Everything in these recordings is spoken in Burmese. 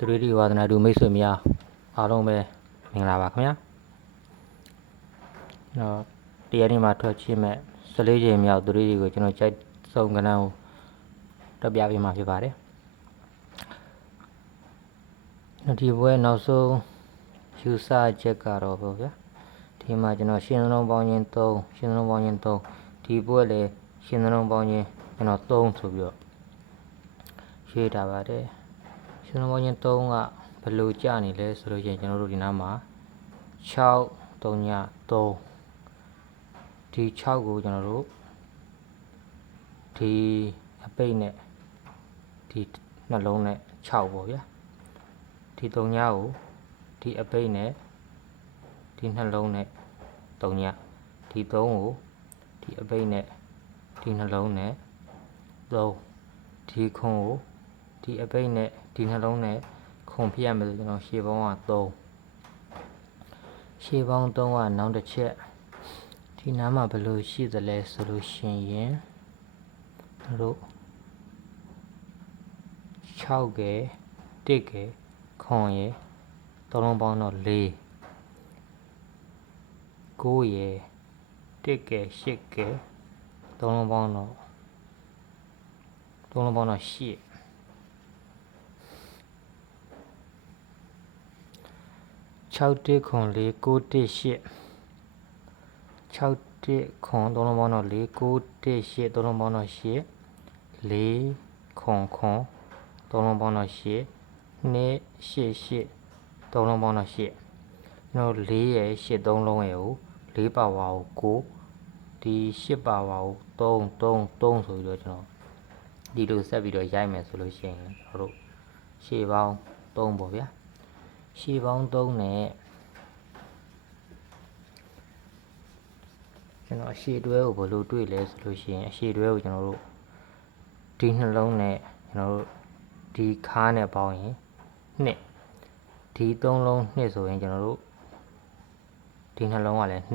သူတို့ဒီဝါသနာတူမိတ်ဆွေများအားလုံးပဲမင်္ဂလာပါခင်ဗျာတရားနေ့မှာထွက်ချိမဲ့14ချိန်မြောက်သူတို့တွေကိုကျွန်တော်ကြိုက်ဆုံးကဏ္ဍကိုတက်ပြပေးမှာဖြစ်ပါတယ်ဒီဘွဲနောက်ဆုံးယူဆချက်ကတော့ပေါ့ဗျာဒီမှာကျွန်တော်ရှင်းလုံးပေါင်းခြင်း3ရှင်းလုံးပေါင်းခြင်း3ဒီဘွဲလေရှင်းလုံးပေါင်းခြင်းကျွန်တော်3ဆိုပြီးတော့ရွေးထားပါတယ်ရှင်းလုံးပေါင်းခြင်း3ကဘယ်လိုကြာနေလဲဆိုလို့ရှိရင်ကျွန်တော်တို့ဒီနားမှာ6 3ည3ဒီ6ကိုကျွန်တော်တို့ဒီအပိတ်နဲ့ဒီနှလုံးနဲ့6ပေါ့ဗျာဒီ3ညကိုဒီအပိတ်နဲ့ဒီနှလုံးနဲ့3ညဒီ3ကိုဒီအပိတ်နဲ့ဒီနှလုံးနဲ့3ဒီခွန်ကိုဒီအပိတ်နဲ့ဒီနှလုံးနဲ့ခွန်ပြရမယ်ဆိုကျွန်တော်ရှေ့ပေါင်းက3ရှေ့ပေါင်း3ကနောက်တစ်ချက်ဒီနားမှာဘယ်လိုရှိသလဲဆိုလို့ရှိရင်တို့6ကဲ1ကဲခွန်ရယ်3လုံးပေါင်းတော့4 9ရယ်1ကဲ8ကဲ3လုံးပေါင်းတော့8 6 1ခွန်4 9 1 8 6 1ခွန်3လုံးပေါင်းတော့4 9 1 8 3လုံးပေါင်းတော့8 4ခွန်3လုံးပေါင်းတော့8 2 8 8 3လုံးပေါင်းတော့8ကျွန်တော်4ရယ်8 3လုံးရယ်ကို4ပါဝါကို9ဒီ8ပါဝါကို3 3 3ဆိုပြီးတော့ကျွန်တော်ဒီလိုဆက်ပြီးတော့ရိုက်မယ်ဆိုလို့ရှိရင်ကျွန်တော်တို့ရှေ့ပေါင်း3ပေါ့ဗျာရှေ့ပေါင်း3နဲ့ကျွန်တော်အရှေ့တွဲကိုဘယ်လိုတွေ့လဲဆိုလို့ရှိရင်အရှေ့တွဲကိုကျွန်တော်တို့ဒီနှလုံးနဲ့ကျွန်တော်တို့ဒီခါးနဲ့ပေါင်းရင်2ဒီ3လုံး2ဆိုရင်ကျွန်တော်တို့ဒီနှလုံးကလည်း2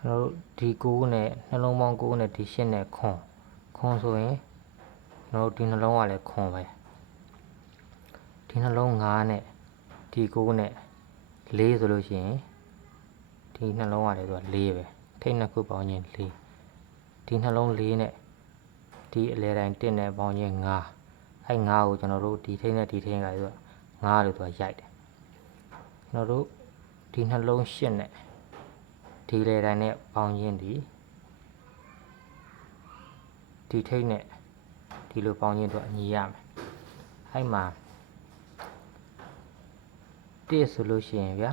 ကျွန်တော်တို့ဒီ9နဲ့နှလုံးပေါင်း9နဲ့ဒီ8နဲ့ခွန်ဆိုရင်ကျွန်တော်တို့ဒီနှလုံးကလည်းခွန်ပဲဒီနှလုံး9နဲ့ဒီ9နဲ့4ဆိုလို့ရှိရင်ဒီနှလုံးကလည်းသူက4ပဲထိတ်နှစ်ခုပေါင်းခြင်း4ဒီနှလုံး4နဲ့ဒီအလဲတိုင်း1နဲ့ပေါင်းခြင်း5အဲ5ကိုကျွန်တော်တို့ဒီထိတ်နဲ့ဒီထိတ်ကသူက5လို့သူကရိုက်တယ်ကျွန်တော်တို့ဒီနှလုံး8နဲ့ဒီလဲတိုင်းနဲ့ပေါင်းခြင်းဒီထိတ်နဲ့ဒီလိုပေါင်းခြင်းသူကအညီရမယ်အဲမှာ1ဆိုလို့ရှိရင်ဗျာ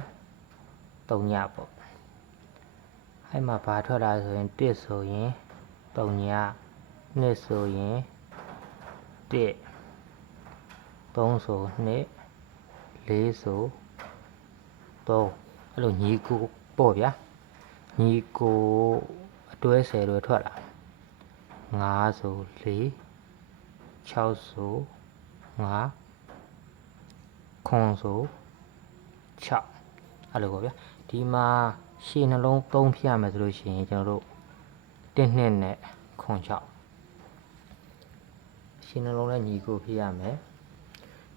3ညပေါ့အဲ့မှာဘာထွက်လာဆိုရင်1ဆိုရင်3ည2ဆိုရင်1 3ဆို2 4ဆို3အဲ့လိုညီကိုပေါ့ဗျာညီကိုအတွဲ10တွေထွက်လာ5ဆို4 6ဆို5ခွန်ဆို6အဲ့လိုပေါ့ဗျာဒီမှာရှေ့နှလုံး3ဖြတ်ရမယ်ဆိုလို့ရှိရင်ကျွန်တော်တို့1 2နဲ့ခွန်6ရှေ့နှလုံးနဲ့ညီကိုဖြတ်ရမယ်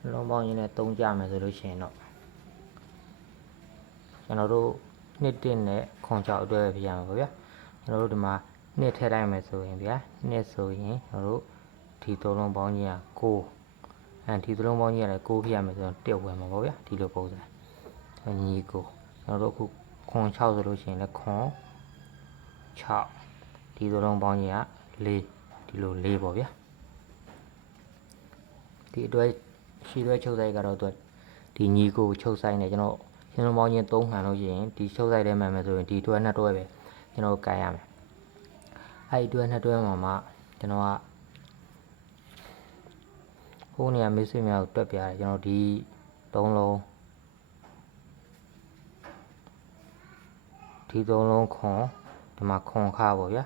နှလုံးပေါင်းရင်းနဲ့3ကြမယ်ဆိုလို့ရှိရင်တော့ကျွန်တော်တို့1 1နဲ့ခွန်6အတွဲဖြတ်ရမှာပေါ့ဗျာကျွန်တော်တို့ဒီမှာ2ထည့်လိုက်မယ်ဆိုရင်ဗျာ2ဆိုရင်ကျွန်တော်တို့ဒီ3လုံးပေါင်းကြီးက9ဒီ3လုံးပေါင်းကြီးကလည်း9ဖြတ်ရမယ်ဆိုတော့1ဝင်မှာပေါ့ဗျာဒီလိုပုံစံညီကိုကျွန်တော်တို့အခုခွန်6ဆိုလို့ရှိရင်လည်းခွန်6ဒီသုံးလုံးပေါင်းကြီးက4ဒီလို4ပေါ့ဗျာဒီအတွက်ရှည်တွဲချုပ်ဆိုင်ကတော့သူဒီညီကိုချုပ်ဆိုင်နေကျွန်တော်ရှင်းလုံးပေါင်းချင်း3မှန်လို့ရှိရင်ဒီချုပ်ဆိုင်ထဲမှန်မယ်ဆိုရင်ဒီတွဲ2တွဲပဲကျွန်တော်ကိုင်ရမယ်အဲ့ဒီတွဲ2တွဲမှာမှကျွန်တော်ကဟိုနေရာမေးဆွေးများကိုတွက်ပြရတယ်ကျွန်တော်ဒီ3လုံးဒီ3လုံးခွန်ဒီမှာခွန်ခါပေါ့ဗျာ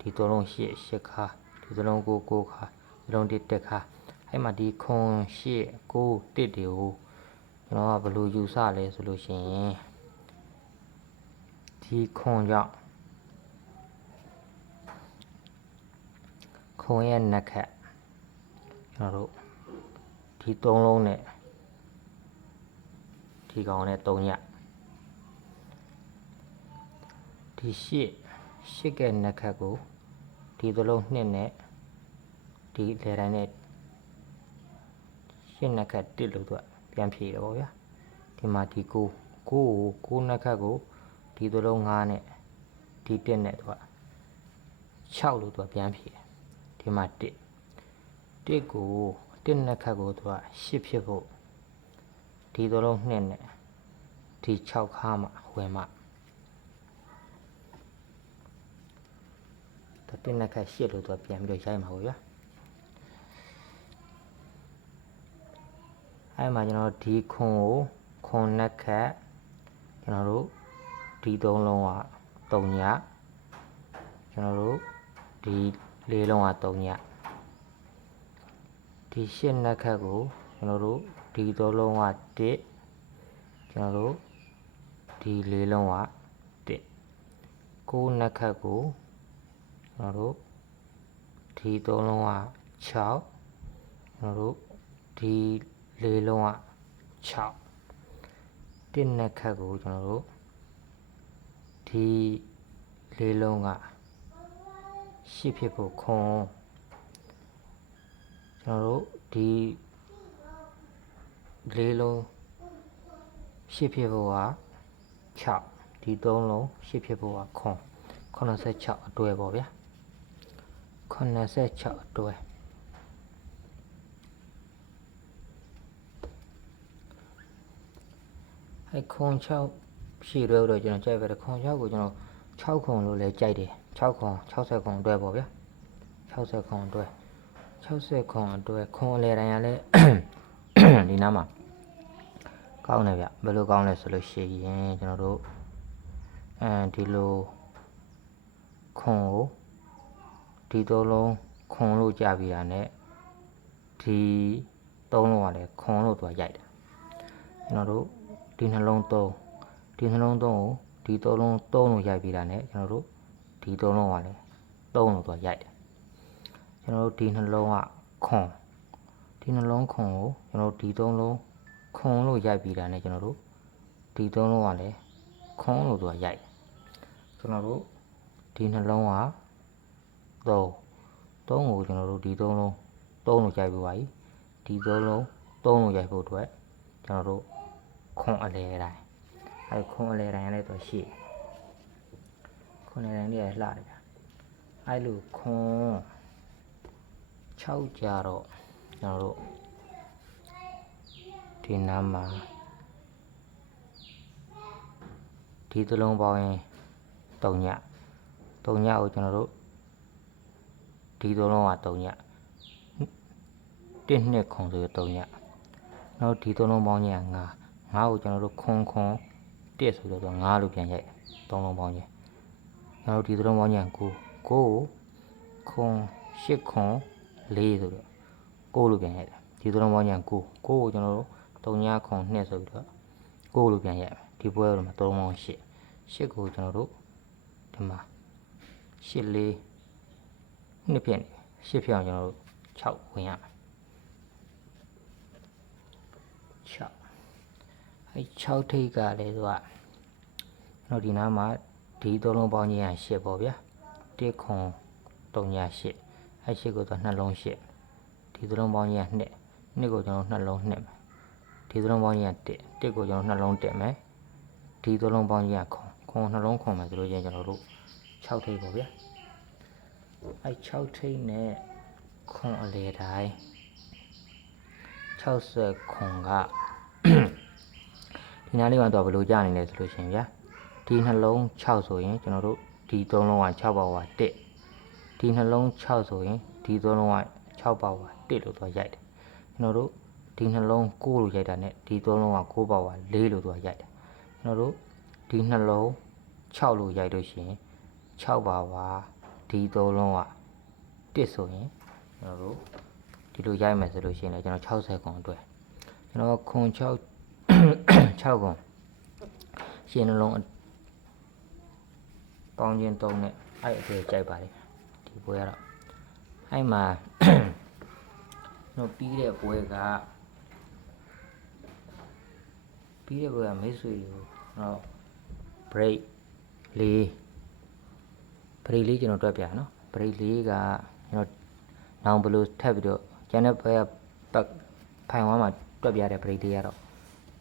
ဒီ3လုံး8ခါဒီ3လုံး9ခါဒီလုံး1ခါအဲ့မှာဒီခွန်8 9 1တွေကိုကျွန်တော်ကဘယ်လိုယူဆလဲဆိုလို့ရှိရင်ဒီခွန်ကြောင့်ခွန်ရဲ့နှက်ခတ်ကျွန်တော်တို့ ဒီ3လုံးနဲ့ဒီကောင်နဲ့3ညဒီ8ကနှစ်ခတ်ကိုဒီသလုံး2နဲ့ဒီလေတိုင်းနဲ့8နှစ်ခတ်1လို့သူကပြန်ဖြည့်တယ်ပေါ့ဗျာဒီမှာဒီ9နှစ်ခတ်ကိုဒီသလုံး5နဲ့ဒီ1နဲ့သူက6လို့သူကပြန်ဖြည့်တယ်ဒီမှာ1ကို1နှစ်ခတ်ကိုသူက8ဖြစ်ဖို့ဒီသလုံး2နဲ့ဒီ6ခါမှဝင်မှ1နှစ်ခတ်8လို့သူကပြန်ပြီးတော့ရိုက်မှာပေါ့ဗျာအဲ့မှာကျွန်တော်ဒီခွန်ကိုခွန်နှစ်ခတ်ကျွန်တော်တို့ဒီ3လုံးက3ညကျွန်တော်တို့ဒီ4လုံးက3ညဒီ8နှစ်ခတ်ကိုကျွန်တော်တို့ဒီ3လုံးက1ကျွန်တော်တို့ဒီ4လုံးက1 9နှစ်ခတ်ကိုကျွန်တော်တို့ဒီ3လုံးက6ကျွန်တော်တို့ဒီ4လုံးက6 1နှစ်ခတ်ကိုကျွန်တော်တို့ဒီ4လုံးက8ဖြစ်ဖို့ခွန်ကျွန်တော်တို့ဒီ4လုံး8ဖြစ်ဖို့က6ဒီ3လုံး8ဖြစ်ဖို့ကခွန်86အတွဲပေါ့ဗျာ86အတွဲအဲ့ခွန်6ရှည်တွဲတော့ကျွန်တော်ကြိုက်ပါတယ်ခွန်6ကိုကျွန်တော်6ခွန်လို့လည်းကြိုက်တယ်6ခွန်60ခွန်အတွဲပေါ့ဗျာ60ခွန်အတွဲ60ခွန်အတွဲခွန်အလဲတိုင်းရလဲဒီနားမှာကောင်းတယ်ဗျဘယ်လိုကောင်းလဲဆိုလို့ရှိရင်ကျွန်တော်တို့ဒီလိုခွန်ကိုဒီ3လုံးခွန်လို့ကြပြီးတာနဲ့ဒီ3လုံးကလည်းခွန်လို့သူကရိုက်တယ်ကျွန်တော်တို့ဒီနှလုံး3ဒီနှလုံး3ကိုဒီ3လုံး3လို့ရိုက်ပြီးတာနဲ့ကျွန်တော်တို့ဒီ3လုံးကလည်း3လို့သူကရိုက်တယ်ကျွန်တော်တို့ဒီနှလုံးကခွန်ဒီနှလုံးခွန်ကိုကျွန်တော်တို့ဒီ3လုံးခွန်လို့ရိုက်ပြီးတာနဲ့ကျွန်တော်တို့ဒီ3လုံးကလည်းခွန်လို့သူကရိုက်တယ်ကျွန်တော်တို့ဒီနှလုံးက3ကိုကျွန်တော်တို့ဒီ3လုံး3လို့ရိုက်ပြီးပါပြီဒီ3လုံး3လို့ရိုက်ဖို့အတွက်ကျွန်တော်တို့ခွန်အလဲတိုင်းအဲခွန်အလဲတိုင်းလည်းတော့ရှိခွန်အလဲတိုင်းလေးလှတယ်ဗျအဲလိုခွန်6ကြတော့ကျွန်တော်တို့ဒီနားမှာဒီသလုံးပေါင်းရင်3ညကိုကျွန်တော်တို့ဒီသလုံးက3ည1နှစ်ခွန်ဆိုရ3ညနောက်ဒီသလုံးပေါင်းရင်5ကိုကျွန်တော်တို့ခွန်1ဆိုတော့5လို့ပြန်ရိုက်3လုံးပေါင်းရင်နောက်ဒီသလုံးပေါင်းရင်9ကိုခွန်8ခွန်4ဆိုတော့9လို့ပြန်ရိုက်တယ်ဒီသလုံးပေါင်းရင်9ကိုကျွန်တော်တို့3ညခွန်2ဆိုပြီးတော့9လို့ပြန်ရိုက်ဒီပွဲတော့မှာ3ပေါင်း8ကိုကျွန်တော်တို့ဒီမှာ8 4နှစ်ဖြစ်နေ8ဖြစ်အောင်ကျွန်တော်တို့6ဝင်ရမယ်6အဲ6ထိပ်ကလည်းသူကကျွန်တော်ဒီနားမှာဒီ3လုံးပေါင်းခြင်း8ပေါ့ဗျာ1ခွန်3ည8အဲ8ကိုတော့2လုံး8ဒီ3လုံးပေါင်းခြင်း2ကိုကျွန်တော်2လုံး2မယ်ဒီ3လုံးပေါင်းခြင်း1ကိုကျွန်တော်2လုံး1မယ်ဒီ3လုံးပေါင်းခြင်းခွန်2လုံးခွန်မယ်ဆိုလို့ချင်းကျွန်တော်တို့6ထိပ်ပေါ့ဗျာအဲ6ထိပ်နဲ့ခွန်အလေတိုင်း60ခွန်ကဒီနားလေးမှာတော့ဘယ်လိုကြာနေလဲဆိုလို့ရှင်ဗျာဒီနှလုံး6ဆိုရင်ကျွန်တော်တို့ဒီ3လုံးက6ပါဝါ1ဒီနှလုံး6ဆိုရင်ဒီ3လုံးက6ပါဝါ1လို့တော့ရိုက်တယ်ကျွန်တော်တို့ဒီနှလုံး9လို့ရိုက်တာနဲ့ဒီ3လုံးက9ပါဝါ4လို့တော့ရိုက်တယ်ကျွန်တော်တို့ဒီနှလုံး6လို့ရိုက်လို့ရှိရင်6ပါဝါဒီ3လုံးက1ဆိုရင်ကျွန်တော်တို့ဒီလိုရိုက်မယ်ဆိုလို့ရှိရင်လည်းကျွန်တော်60ခွန်အတွက်ကျွန်တော်ခွန်6 6ခွန်ရှင်းနှလုံးပေါင်းခြင်း3နဲ့အဲ့အတွေ့ကြိုက်ပါတယ်ဒီပွဲကတော့အဲ့မှာတော့ပြီးတဲ့ပွဲက ပြီးတဲ့ဘက်ကမိတ်ဆွေကိုတော့ break လေးကျွန်တော်တွက်ပြနော် break လေးကကျွန်တော်နောင်ဘယ်လိုထပ်ပြီးတော့ကျန်တဲ့ဘက်ကပတ်ဖိုင်ဝမ်းမှာတွက်ပြတဲ့ break လေးကတော့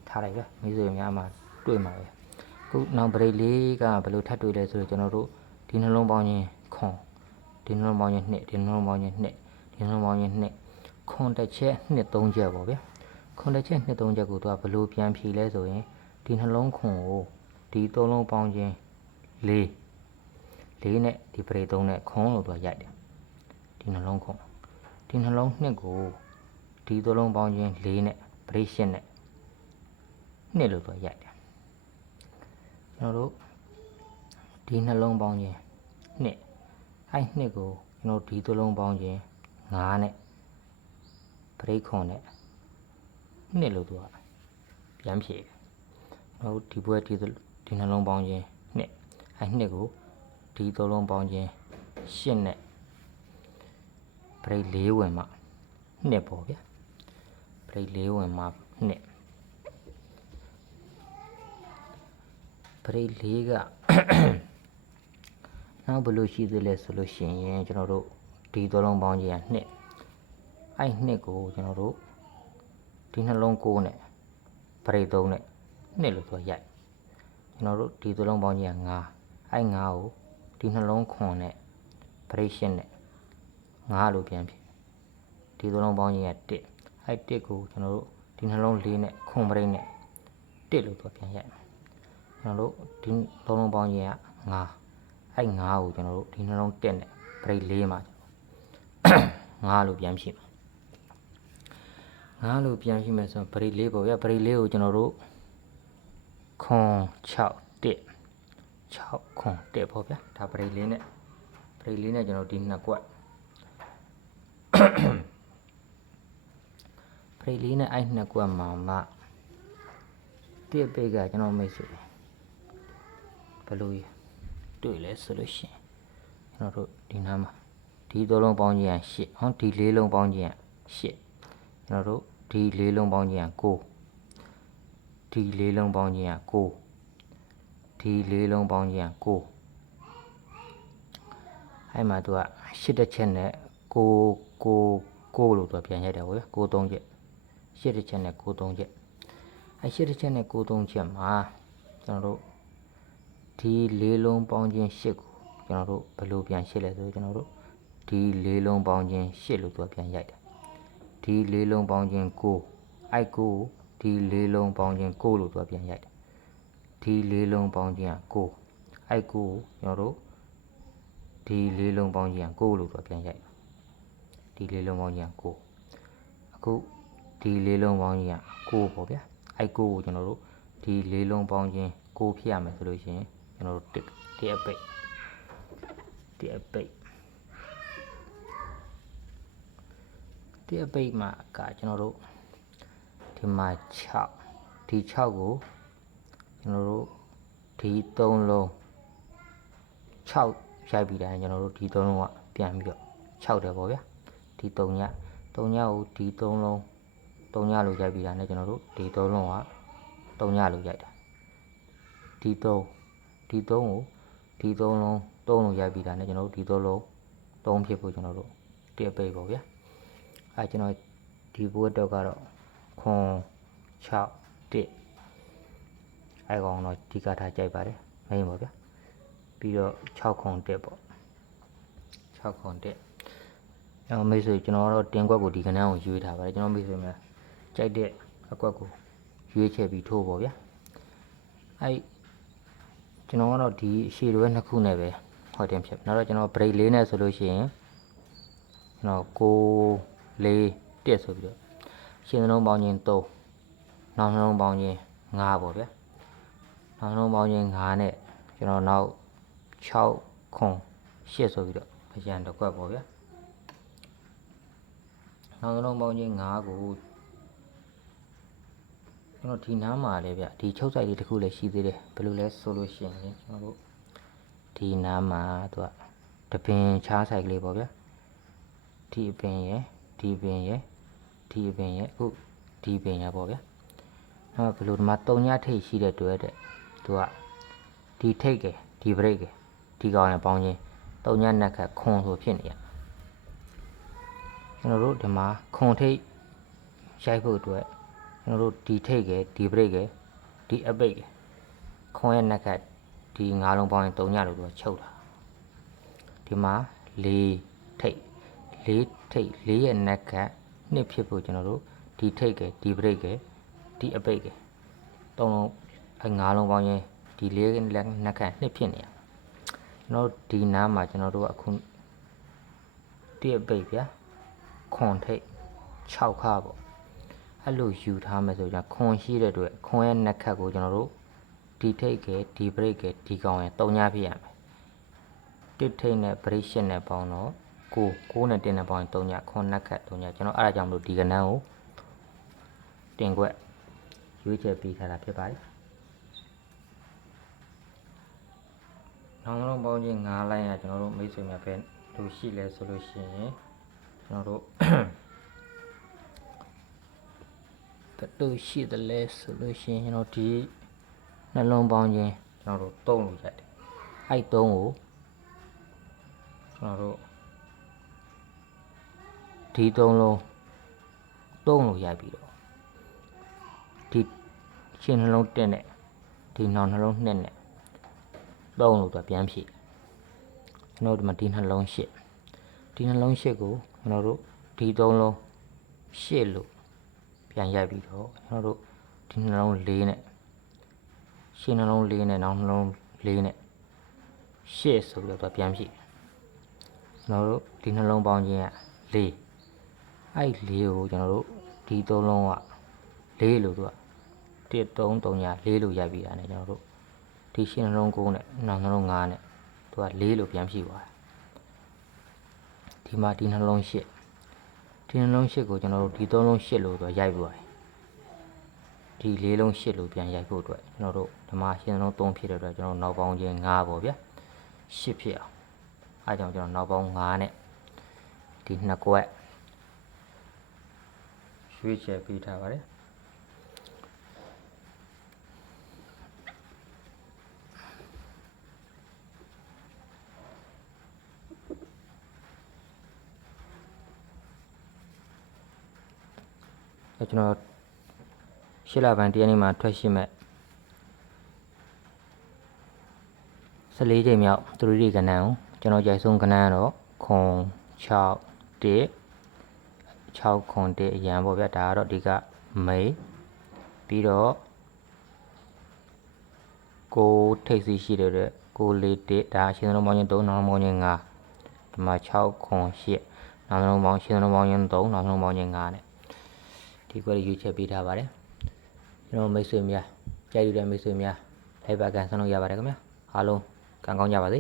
ထားလိုက်ပဲမိတ်ဆွေများမှာတွေ့မှာပဲခုနောင် break လေးကဘယ်လိုထပ်တွေ့လဲဆိုတော့ကျွန်တော်တို့ဒီနှလုံးပေါင်းခြင်းခွန်ဒီနှလုံးပေါင်းခြင်း2ဒီနှလုံးပေါင်းခြင်း2ဒီနှလုံးပေါင်းခြင်း2ခွန်တစ်ချက်2 3ချက်ပေါ့ဗျာခွန်တစ်ချက်2 3ချက်ကိုသူကဘယ်လိုပြန်ဖြေလဲဆိုရင်ဒီနှလုံးခွန်ကိုဒီ3လုံးပေါင်းခြင်း4နဲ့ဒီ break 3နဲ့ခွန်လို့သူကရိုက်တယ်ဒီနှလုံးခွန်ဒီနှလုံး2ကိုဒီ3လုံးပေါင်းခြင်း4နဲ့ break 8နဲ့2လို့သူကရိုက်တယ်ကျွန်တော်တို့ဒီနှလုံးပေါင်းခြင်း2အဲ့2ကိုကျွန်တော်ဒီ3လုံးပေါင်းခြင်း5နဲ့ break ခွန်နဲ့2လို့သူကပြန်ဖြေတယ်ကျွန်တော်ဒီဘွဲဒီနှလုံးပေါင်းခြင်း2အဲ့2ကိုဒီ3လုံးပေါင်းခြင်း8နဲ့ break 4ဝင်မှ2ပေါ့ဗျာ break 4ဝင်မှ2 break 4ကနောက်ဘယ်လိုရှိသေးလဲဆိုလို့ရှိရင်ကျွန်တော်တို့ဒီ3လုံးပေါင်းခြင်း2အဲ့2ကိုကျွန်တော်တို့ဒီနှလုံး9နဲ့ break 3နဲ့2လို့ဆိုရိုက်ကျွန်တော်တို့ဒီ3လုံးပေါင်းခြင်း5အဲ့5ကိုဒီနှလုံး9နဲ့ break 8နဲ့5လို့ပြန်ဖြေဒီ3လုံးပေါင်းခြင်း1အဲ့1ကိုကျွန်တော်တို့ဒီနှလုံး4နဲ့ခွန် break နဲ့1လို့ဆိုပြန်ရိုက်ကျွန်တော်တို့ဒီ3လုံးပေါင်းခြင်း5အဲ့5ကိုကျွန်တော်တို့ဒီနှလုံး1နဲ့ break 4မှာ5လို့ပြန်ဖြေ5လို့ပြန်ဖြေမယ်ဆိုတော့ break 4ပေါ့ဗျာ break 4ကိုကျွန်တော်တို့ခွန်6 6ခွန်1ပေါ့ဗျာဒါ break 4နဲ့ break 4နဲ့ကျွန်တော်ဒီနှစ်ကွက် break 4နဲ့အဲ့နှစ်ကွက်မှာမှတိအပိတ်ကကျွန်တော်မိတ်ဆွေဘယ်လိုတွေ့လဲဆိုလို့ရှိရင်ကျွန်တော်တို့ဒီနားမှာဒီ3လုံးပေါင်းခြင်း8ဟောဒီ4လုံးပေါင်းခြင်း8ကျွန်တော်တို့ဒီ4လုံးပေါင်းခြင်း9ဒီ4လုံးပေါင်းခြင်း9ဒီ4လုံးပေါင်းခြင်း9အဲ့မှာသူက8တစ်ချက်နဲ့9လို့သူပြန်ရိုက်တယ်ဗောဗျာ9 3ချက်8တစ်ချက်နဲ့9 3ချက်အဲ့8တစ်ချက်နဲ့9 3ချက်မှာကျွန်တော်တို့ဒီ4လုံးပေါင်းခြင်း8ကိုကျွန်တော်တို့ဘယ်လိုပြန်ရှင်းလဲဆိုကျွန်တော်တို့ဒီ4လုံးပေါင်းခြင်း8လို့သူပြန်ရိုက်တယ်ဒီ4လုံးပေါင်းခြင်း9အဲ့9ဒီ4လုံးပေါင်းခြင်း9လို့သူပြန်ရိုက်တယ်ဒီ4လုံးပေါင်းခြင်း9အဲ့9ကိုကျွန်တော်တို့ဒီ4လုံးပေါင်းခြင်း9လို့သူပြန်ရိုက်ဒီ4လုံးပေါင်းခြင်း9အခုဒီ4လုံးပေါင်းခြင်း9ပေါ့ဗျာအဲ့9ကိုကျွန်တော်တို့ဒီ4လုံးပေါင်းခြင်း9ဖြစ်ရမယ်ဆိုလို့ရှိရင်ကျွန်တော်တို့ဒီအပိတ်မှာကကျွန်တော်တို့ဒီမှာ6ဒီ6ကိုကျွန်တော်တို့ဒီ3လုံး6ရိုက်ပြီးတိုင်းကျွန်တော်တို့ဒီ3လုံးကပြန်ပြီးတော့6တယ်ပေါ့ဗျာဒီ3ညကိုဒီ3လုံး3ညလို့ရိုက်ပြီးတိုင်းကျွန်တော်တို့ဒီ3လုံးက3ညလို့ရိုက်တာဒီ3ကိုဒီ3လုံး3လို့ရိုက်ပြီးတိုင်းကျွန်တော်တို့ဒီ3လုံး3ဖြစ်ဖို့ကျွန်တော်တို့တစ်ပိတ်ပေါ့ဗျာအဲကျွန်တော်ဒီဘွတ်တော့ကတော့ခွန်6 1အဲကောင်တော့ဒီကထားကြိုက်ပါတယ်မင်းပေါ့ဗျာပြီးတော့6ခွန်1ပေါ့6ခွန်1အဲ့မိတ်ဆွေကျွန်တော်တော့တင်ကွက်ကိုဒီကနန်းကိုရွေးထားပါတယ်ကျွန်တော်မိတ်ဆွေများကြိုက်တဲ့အကွက်ကိုရွေးချက်ပြီးထိုးပေါ့ဗျာအဲ့ကျွန်တော်ကတော့ဒီအရှိတွေနှစ်ခုနဲ့ပဲဟောတင်ဖြစ်နောက်တော့ကျွန်တော် break 4နဲ့ဆိုလို့ရှိရင်ကျွန်တော်9 4 1ဆိုပြီးတော့ရှင်းနှလုံးပေါင်းခြင်း3နောက်နှလုံးပေါင်းခြင်း5ပေါ့ဗျာနောက်နှလုံးပေါင်းခြင်း5နဲ့ကျွန်တော်နောက်6ခွန်8ဆိုပြီးတော့အရန်တစ်ခွက်ပေါ့ဗျာနောက်နှလုံးပေါင်းခြင်း5ကိုကျွန်တော်ဒီနားမှာလည်းဗျဒီချုပ်ဆိုင်လေးတစ်ခုလည်းရှိသေးတယ်ဘယ်လိုလဲဆိုလို့ရှိရင်ကျွန်တော်တို့ဒီနားမှာသူကတပင်ချားဆိုင်ကလေးပေါ့ဗျာဒီအပင်ရယ်ဒီပင်ရယ်ဒီပင်ရယ်အခုဒီပင်ရယ်ပေါ့ဗျာ နောက်ဘယ်လိုဒီမှာ3ညထိပ်ရှိတဲ့တွေ့တဲ့သူကဒီထိပ်ကဒီ break ကဒီကောင်နဲ့ပေါင်းချင်း3ညနက်ခတ်ခွန်ဆိုဖြစ်နေရကျွန်တော်တို့ဒီမှာခွန်ထိပ်ရိုက်ဖို့အတွက်ကျွန်တော်တို့ဒီထိပ်ကဒီ break ကဒီအပိတ်ခွန်ရဲ့နက်ခတ်ဒီ9လုံးပေါင်းရင်3ညလို့သူကချုပ်တာဒီမှာ4ထိပ်4ရဲ့နက်ခတ်နှစ်ဖြစ်ဖို့ကျွန်တော်တို့ဒီထိပ်ကဒီ break ကဒီအပိတ်က3လုံး9လုံးပေါင်းရင်ဒီ4လက်နက်ခတ်နှစ်ဖြစ်နေရကျွန်တော်ဒီနားမှာကျွန်တော်တို့အခုဒီအပိတ်ဗျာခွန်ထိပ်6ခါပေါ့အဲ့လိုယူထားမယ်ဆိုကြခွန်ရှိတဲ့အတွက်ခွန်ရဲ့နက်ခတ်ကိုကျွန်တော်တို့ဒီထိပ်ကဒီ break ကဒီကောင်ရင်3ညဖြစ်ရမယ်တစ်ထိပ်နဲ့ break ရှစ်နဲ့ပေါင်းတော့9နဲ့1နဲ့ပေါင်းရင်3ညခွန်နက်ခတ်3ညကျွန်တော်အဲ့ဒါကြောင့်မလို့ဒီကနန်းကိုတင်ခွက်ရွေးချယ်ပေးထားတာဖြစ်ပါတယ်နောက်ဆုံးပေါင်းချင်း9လိုင်းကကျွန်တော်တို့မိတ်ဆွေများပဲလူရှိလဲဆိုလို့ရှိရင်ကျွန်တော်တို့ဘယ်လိုရှိတယ်လဲဆိုလို့ရှိရင်ကျွန်တော်ဒီနှလုံးပေါင်းချင်းကျွန်တော်တို့3လို့ရိုက်တယ်အဲ့3ကိုကျွန်တော်တို့ဒီ3လုံးလို့ရိုက်ပြီးတော့ဒီရှင်းနှလုံး1နဲ့ဒီနောက်နှလုံး2နဲ့3လို့တော့ပြန်ဖြည့်ကျွန်တော်ဒီမှာဒီနှလုံး8ဒီနှလုံး8ကိုကျွန်တော်တို့ဒီ3လုံး8လို့ပြန်ရိုက်ပြီးတော့ကျွန်တော်တို့ဒီနှလုံး4နဲ့ရှင်းနှလုံး4နဲ့နောက်နှလုံး4နဲ့8ဆိုပြီးတော့ပြန်ဖြည့်ကျွန်တော်တို့ဒီနှလုံးပေါင်းခြင်းက4အဲ့4ကိုကျွန်တော်တို့ဒီ3လုံးက4လို့သူက1 3 3ည4လို့ရိုက်ပြီးတာနဲ့ကျွန်တော်တို့ဒီရှင်းနှလုံး9နဲ့နောက်နှလုံး5နဲ့သူက4လို့ပြန်ဖြည့်သွားတယ်ဒီမှာဒီနှလုံး8ဒီနှလုံး8ကိုကျွန်တော်တို့ဒီ3လုံး8လို့သူရိုက်ပြီးသွားတယ်ဒီ4လုံး8လို့ပြန်ရိုက်ဖို့အတွက်ကျွန်တော်တို့ဒီမှာရှင်းနှလုံး3ဖြစ်တဲ့အတွက်ကျွန်တော်နောက်ပေါင်းခြင်း5ပေါ့ဗျာ8ဖြစ်အောင်အဲကြောင့်ကျွန်တော်နောက်ပေါင်း5နဲ့ဒီ2ကွက်ရွေးချယ်ပေးထားပါတယ်ကျွန်တော်ရှစ်လပိုင်းတရားနေ့မှာထွက်ရှိမဲ့14ချိန်မြောက်သူရိကဏ္ဍကိုကျွန်တော်ရိုက်ဆုံးကဏ္ဍကတော့ခွန်6 1 6ခွန်1အရန်ပေါ့ဗျာဒါကတော့ဒီကမိတ်ပြီးတော့6ထိပ်စီရှိတဲ့အတွက်6 4 1ဒါရှင်းလုံးပေါင်းရင်3နောက်ပေါင်းရင်5ဒီမှာ6ခွန်8နောက်လုံးပေါင်းရှင်းလုံးပေါင်းရင်3နောက်လုံးပေါင်းရင်5နဲ့ဒီကွက်ရွေးချက်ပေးထားပါတယ်ကျွန်တော်မိတ်ဆွေများကြိုက်ရတဲ့မိတ်ဆွေများလိုက်ပါကန်ဆန်းလို့ရပါတယ်ခင်ဗျာအားလုံးကံကောင်းကြပါစေ